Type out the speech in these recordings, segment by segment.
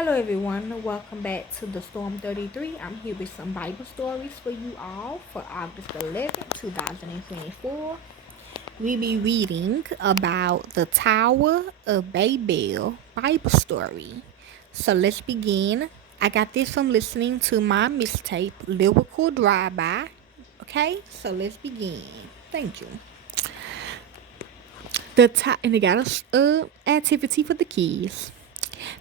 Hello, everyone. Welcome back to the Storm 33. I'm here with some Bible stories for you all for August 11th, 2024. We be reading about the Tower of Babel Bible story. So let's begin. I got this from listening to my mixtape, Lyrical Drive-By. Okay, so let's begin. Thank you. And they got a activity for the kids.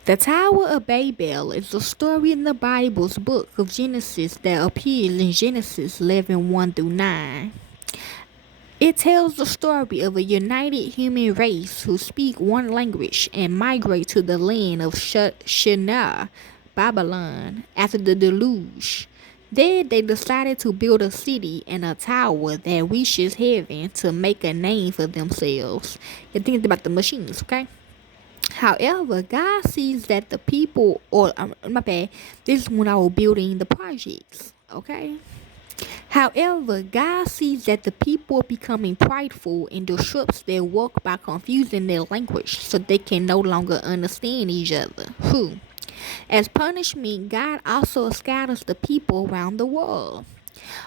The Tower of Babel is a story in the Bible's book of Genesis that appears in Genesis 11 through 9. It tells the story of a united human race who speak one language and migrate to the land of Shinar, Babylon, after the Deluge. There, they decided to build a city and a tower that reaches heaven to make a name for themselves. You're thinking about the machines, okay? However, God sees that the people, or my bad, this is when I was building the projects, okay? However, God sees that the people are becoming prideful and disrupts their work by confusing their language so they can no longer understand each other. As punishment, God also scatters the people around the world.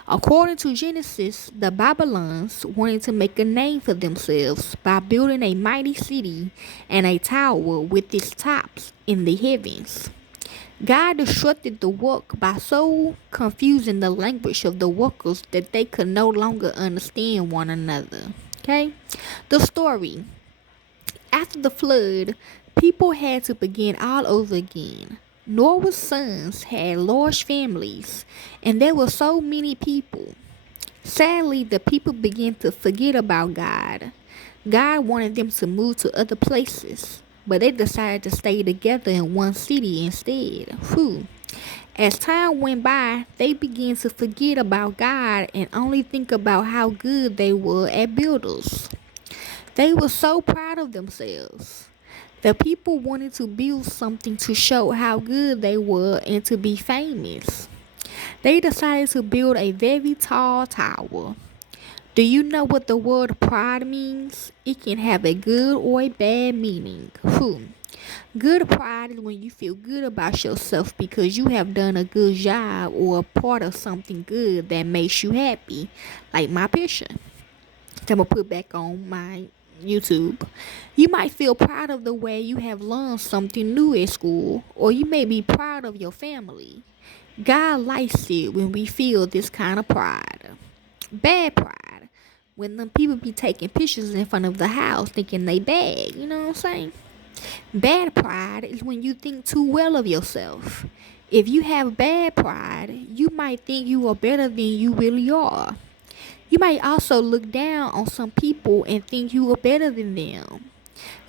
According to Genesis, the Babylonians wanted to make a name for themselves by building a mighty city and a tower with its tops in the heavens. God disrupted the work by so confusing the language of the workers that they could no longer understand one another. Okay? The story. After the flood, people had to begin all over again. Noah's sons had large families, and there were so many people. Sadly, the people began to forget about God. God wanted them to move to other places, but they decided to stay together in one city instead. As time went by, they began to forget about God and only think about how good they were at builders. They were so proud of themselves. The people wanted to build something to show how good they were and to be famous. They decided to build a very tall tower. Do you know what the word pride means? It can have a good or a bad meaning. Good pride is when you feel good about yourself because you have done a good job or a part of something good that makes you happy. Like my picture that I'm gonna put back on my YouTube. You might feel proud of the way you have learned something new at school, or you may be proud of your family. God likes it when we feel this kind of pride. Bad pride. When them people be taking pictures in front of the house thinking they bad, you know what I'm saying? Bad pride is when you think too well of yourself. If you have bad pride, you might think you are better than you really are. You might also look down on some people and think you are better than them.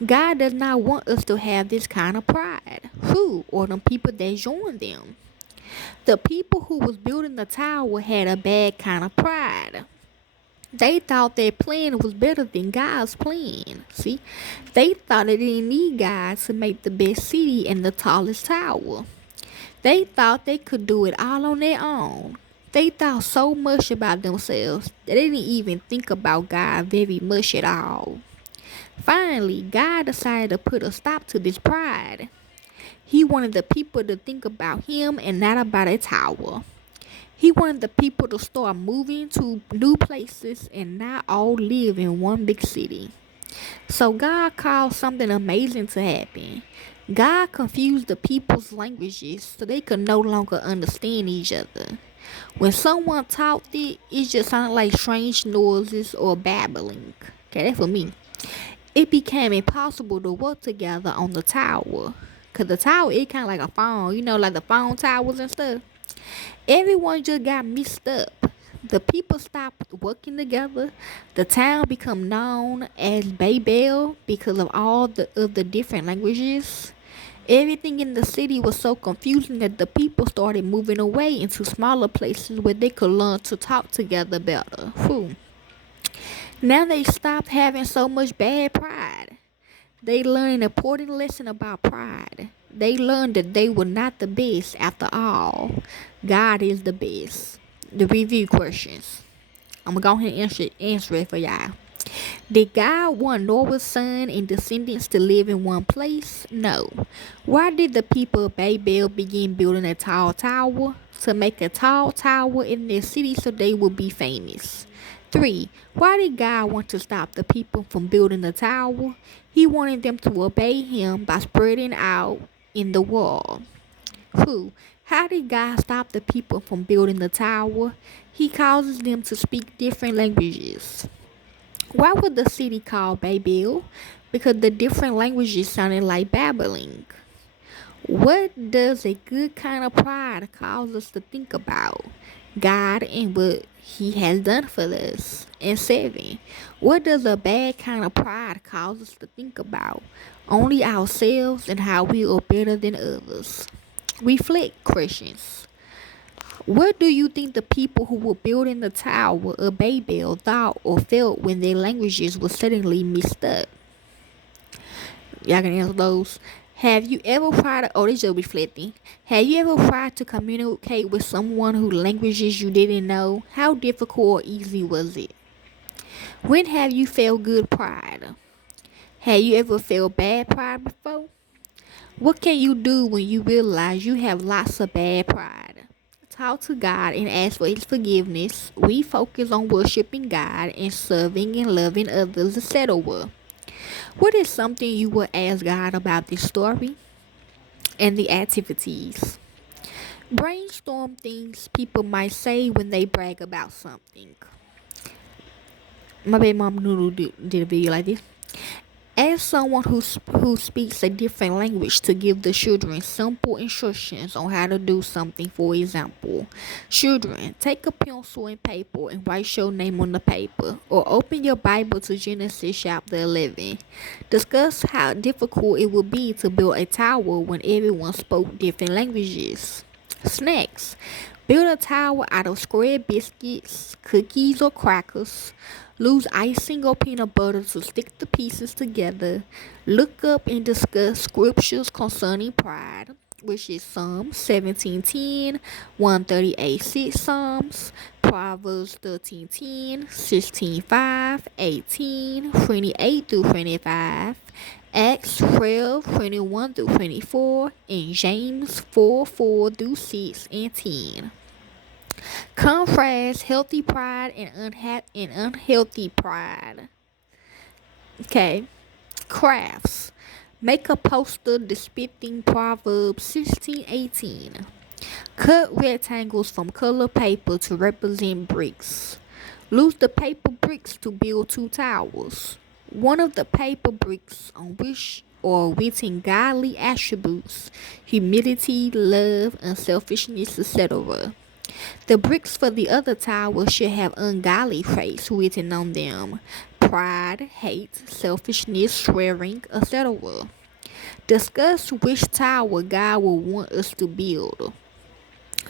God does not want us to have this kind of pride. Or the people that join them. The people who was building the tower had a bad kind of pride. They thought their plan was better than God's plan. See, they thought they didn't need God to make the best city and the tallest tower. They thought they could do it all on their own. They thought so much about themselves that they didn't even think about God very much at all. Finally, God decided to put a stop to this pride. He wanted the people to think about Him and not about a tower. He wanted the people to start moving to new places and not all live in one big city. So God caused something amazing to happen. God confused the people's languages so they could no longer understand each other. When someone talked it just sounded like strange noises or babbling. Okay, that's for me. It became impossible to work together on the tower. Cause the tower, it kind of like a phone, like the phone towers and stuff. Everyone just got mixed up. The people stopped working together. The town became known as Babel because of all of the different languages. Everything in the city was so confusing that the people started moving away into smaller places where they could learn to talk together better. Now they stopped having so much bad pride. They learned an important lesson about pride. They learned that they were not the best after all. God is the best. The review questions. I'm going to go ahead and answer it for y'all. Did God want Noah's son and descendants to live in one place? No. Why did the people of Babel begin building a tall tower? To make a tall tower in their city so they would be famous. 3. Why did God want to stop the people from building the tower? He wanted them to obey him by spreading out in the world. 2. How did God stop the people from building the tower? He causes them to speak different languages. Why was the city called Babel? Because the different languages sounded like babbling. What does a good kind of pride cause us to think about? God and what he has done for us. And 7. What does a bad kind of pride cause us to think about? Only ourselves and how we are better than others. Reflect questions. What do you think the people who were building the Tower of Babel thought or felt when their languages were suddenly mixed up? Y'all can answer those. Have you ever tried to, this is reflecting. Have you ever tried to communicate with someone whose languages you didn't know? How difficult or easy was it? When have you felt good pride? Have you ever felt bad pride before? What can you do when you realize you have lots of bad pride? Talk to God and ask for his forgiveness. We focus on worshiping God and serving and loving others, etc. What is something you would ask God about this story? And the activities. Brainstorm things people might say when they brag about something. My baby mom Noodle did a video like this. Ask someone who speaks a different language to give the children simple instructions on how to do something. For example, children, take a pencil and paper and write your name on the paper, or open your Bible to Genesis chapter 11. Discuss how difficult it would be to build a tower when everyone spoke different languages. Snacks. Build a tower out of square biscuits, cookies, or crackers. Use icing or peanut butter to stick the pieces together. Look up and discuss scriptures concerning pride, which is Psalm 17:10, 138:6 Psalms, Proverbs 13:10, 16:5, 18, 28 through 25, Acts 12:21 through 24, and James 4:4 through 6 and 10. Contrast healthy pride and unhealthy pride. Okay. Crafts. Make a poster depicting Proverbs 16:18. Cut rectangles from colored paper to represent bricks. Use the paper bricks to build 2 towers. One of the paper bricks on which are written godly attributes, humility, love, unselfishness, etc. The bricks for the other tower should have ungodly traits written on them: pride, hate, selfishness, swearing, etc. Discuss which tower God will want us to build.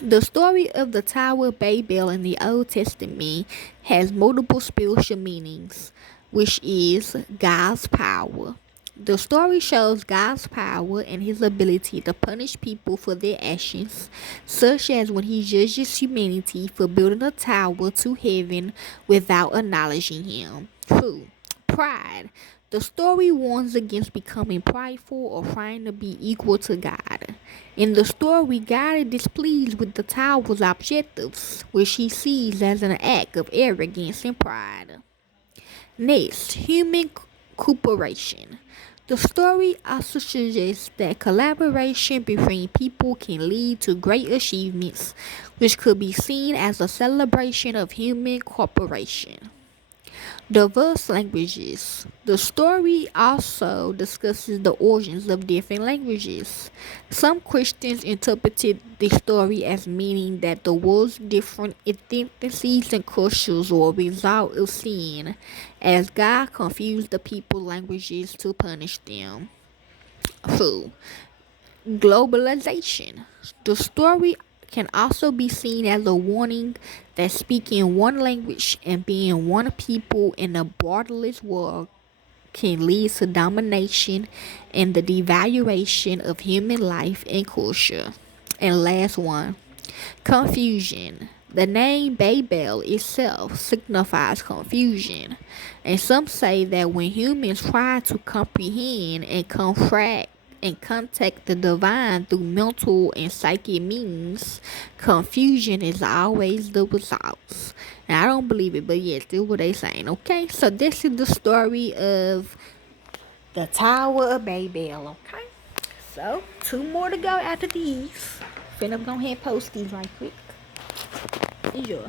The story of the Tower of Babel in the Old Testament has multiple spiritual meanings, which is God's power. The story shows God's power and his ability to punish people for their actions, such as when he judges humanity for building a tower to heaven without acknowledging him. 2. Pride. The story warns against becoming prideful or trying to be equal to God. In the story, God is displeased with the tower's objectives, which he sees as an act of arrogance and pride. Next, human cooperation. The story also suggests that collaboration between people can lead to great achievements, which could be seen as a celebration of human cooperation. Diverse languages. The story also discusses the origins of different languages. Some Christians interpreted the story as meaning that the world's different ethnicities and cultures were a result of sin, as God confused the people's languages to punish them. 2. Globalization. The story can also be seen as a warning that speaking one language and being one people in a borderless world can lead to domination and the devaluation of human life and culture. And last one, confusion. The name Babel itself signifies confusion, and some say that when humans try to comprehend and contract and contact the divine through mental and psychic means, confusion is always the result. And I don't believe it, but yes, this is what they saying. Okay, so this is the story of the Tower of Babel. Okay, so 2 more to go after these. Finna go ahead and post these right quick. Enjoy.